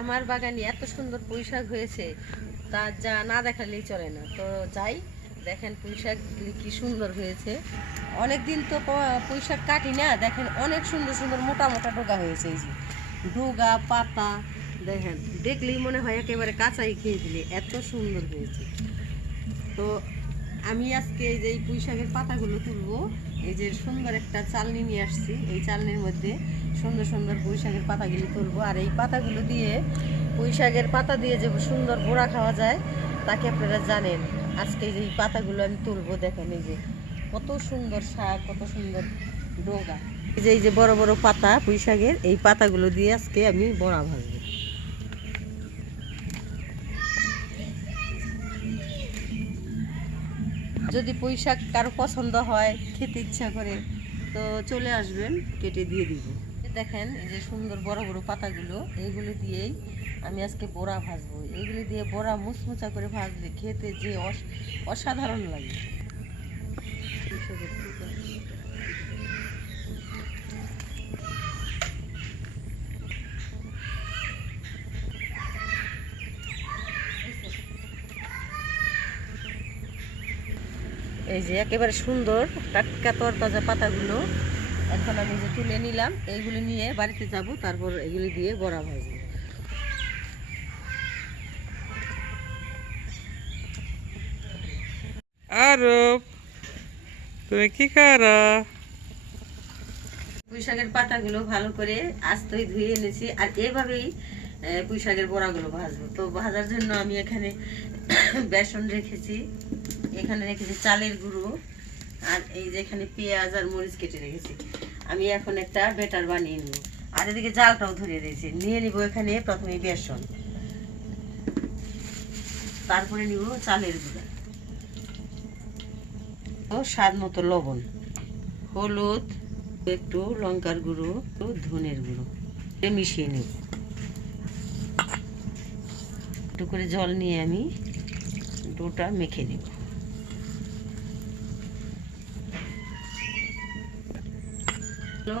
আমার বাগানে এত সুন্দর পুঁই শাক হয়েছে, তা যা না দেখালেই চলে না। তো যাই, দেখেন পুঁই শাক কি সুন্দর হয়েছে। অনেক দিন তো পুঁই শাক কাটি না, দেখেন অনেক সুন্দর সুন্দর মোটা মোটা ডোগা হয়েছে এই যে। ডোগা, পাতা, দেখেন, দেখলেই মনে হয় একেবারে কাঁচাই খেয়ে দিলে এত সুন্দর হয়েছে। তো আমি আজকে এই যে এই পুঁই শাকের পাতাগুলো তুলবো। এই যে সুন্দর একটা চালনি নিয়ে আসছি। এই চালনির মধ্যে সুন্দর সুন্দর পুঁই শাকের পাতাগুলো তুলবো। আর এই পাতাগুলো দিয়ে পুঁই শাকের পাতা দিয়ে যে সুন্দর বড়া খাওয়া যায়, তাকে আপনারা জানেন। আজকে এই যে এই পাতাগুলো আমি তুলবো, দেখেন এই যে কত সুন্দর শাক, কত সুন্দর ডোগা। এই যে এই যে বড় বড় পাতা পুঁই শাকের, এই পাতাগুলো দিয়ে আজকে আমি বড়া ভাজবো। যদি পুঁইশাক কারও পছন্দ হয়, খেতে ইচ্ছা করে, তো চলে আসবেন, কেটে দিয়ে দিব। দেখেন, এই যে সুন্দর বড় বড় পাতাগুলো, এইগুলো দিয়েই আমি আজকে বড়া ভাজবো। এইগুলো দিয়ে বড়া মুচমুচা করে ভাজলে খেতে যে অস- অসাধারণ লাগে। এই যে একেবারে সুন্দর টাটকা তরতাজা পাতাগুলো। এখন আমি যে তুলে নিলাম এইগুলি নিয়ে বাড়িতে যাব তারপর এগুলি দিয়ে বড়া ভাজবো। আরব তুমি কি করো পুঁই শাকের পাতাগুলো ভালো করে আস্তই ধুয়ে এনেছি আর এভাবেই পুঁই শাকের বড়াগুলো ভাজবো। তো ভাজার জন্য আমি এখানে বেসন রেখেছি। এখানে রেখেছি চালের গুঁড়ো আর এই যে এখানে পেঁয়াজ আর মরিচ কেটে রেখেছি। আমি এখন একটা বেটার বানিয়ে নেব। আর এদিকে জালটাও ধরিয়ে দিয়েছি নিয়ে নিব এখানে প্রথমে বেসন। তারপরে নিব চালের গুঁড়া। ও, স্বাদ মতো লবণ। হলুদ, একটু লঙ্কার গুঁড়ো একটু ধনের গুঁড়ো। মিশিয়ে নেব। একটু করে জল নিয়ে আমি ডোটা মেখে নেব।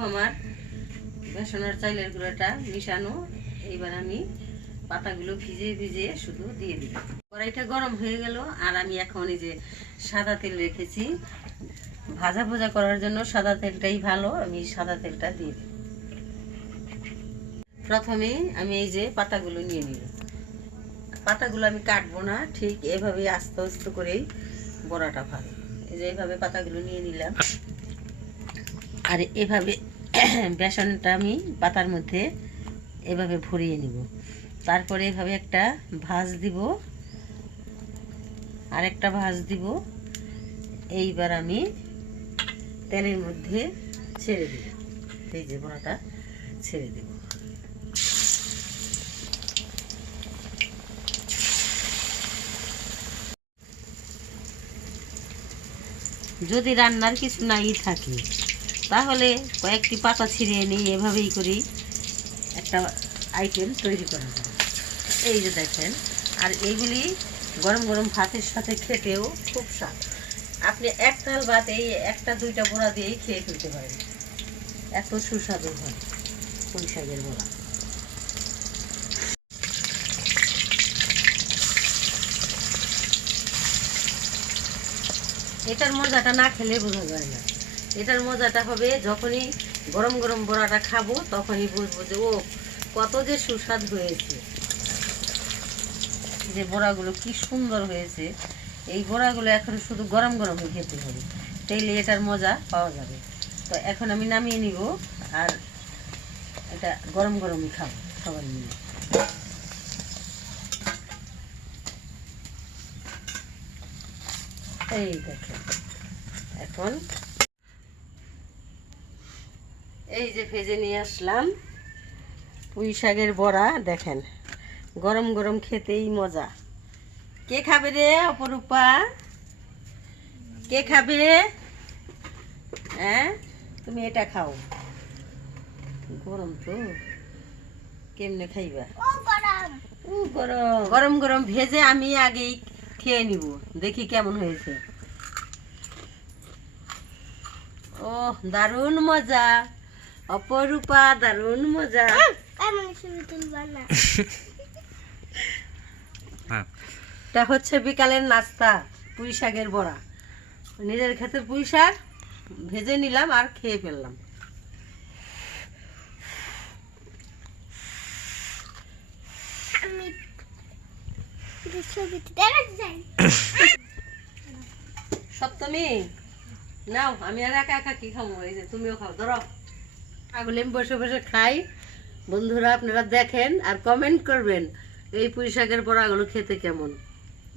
আমার বেসনের চাইলের গুঁড়োটা মিশানো, এইবার আমি পাতাগুলো ভিজে ভিজে শুধু দিয়ে দিই কড়াইটা গরম হয়ে গেল, আর আমি এখন এই যে সাদা তেল রেখেছি। ভাজা ভাজা করার জন্য সাদা তেলটাই ভালো, আমি সাদা তেলটা দিয়ে দিই প্রথমে আমি এই যে পাতাগুলো নিয়ে নিব পাতাগুলো আমি কাটবো না, ঠিক এভাবে আস্তে আস্তে করেই বড়াটা ভালো। এই যে এইভাবে পাতাগুলো নিয়ে নিলাম। আর এভাবে বেসনটা আমি পাতার মধ্যে এভাবে ভরিয়ে নিব। তারপরে এভাবে একটা ভাজ দিব। আর একটা ভাজ দিব। এইবার আমি তেলের মধ্যে ছেড়ে দিব। এই যে বড়াটা ছেড়ে দেব। যদি রান্নার কিছু নাই থাকে, তাহলে কয়েকটি পাতা ছিঁড়ে নিয়ে এভাবেই করি একটা আইটেম তৈরি করা যায় এই যে দেখেন, আর এইগুলি গরম গরম ভাতের সাথে খেতেও খুব স্বাদ। আপনি এক থাল ভাত এই একটা দুইটা বড়া দিয়েই খেয়ে ফেলতে পারেন। এত সুস্বাদু হয়, পুঁই শাকের বড়া। এটার মজাটা না খেলে বোঝা যায় না। এটার মজাটা হবে যখনই গরম গরম বড়াটা খাব, তখনই বুঝব যে, ও, কত যে সুস্বাদ হয়েছে। যে বড়াগুলো কি সুন্দর হয়েছে। এই বড়াগুলো এখন শুধু গরম গরম খেতে হবে। তাইলে এটার মজা পাওয়া যাবে। তো এখন আমি নামিয়ে নিব আর এটা গরম গরমই খাব সবাই মিলে। এই দেখেন। এখন এই যে ভেজে নিয়ে আসলাম পুঁই শাকের বড়া দেখেন। গরম গরম খেতেই মজা। কে খাবে রে অপরূপা? কে খাবে? হ্যাঁ? তুমি এটা খাও। গরম তো। কেমনে খাইবা? গরম। গরম গরম ভেজে আমি আগেই খেয়ে নিব দেখি কেমন হয়েছে। ও দারুণ মজা। অপরূপা দারুণ মজা। হ্যাঁ। এটা হচ্ছে বিকালের নাস্তা পুঁই শাকের বড়া। নিজের ক্ষেতের পুঁই শাক ভেজে নিলাম আর খেয়ে ফেললাম আমি ছবিতে দেখা যাই সপ্তমী? নাও আমি আর একা একা কি খাব এই যে তুমিও খাও ধরো। আগুলি আমি বসে বসে খাই। বন্ধুরা আপনারা দেখেন আর কমেন্ট করবেন এই পুঁই শাকের বড়াগুলো খেতে কেমন।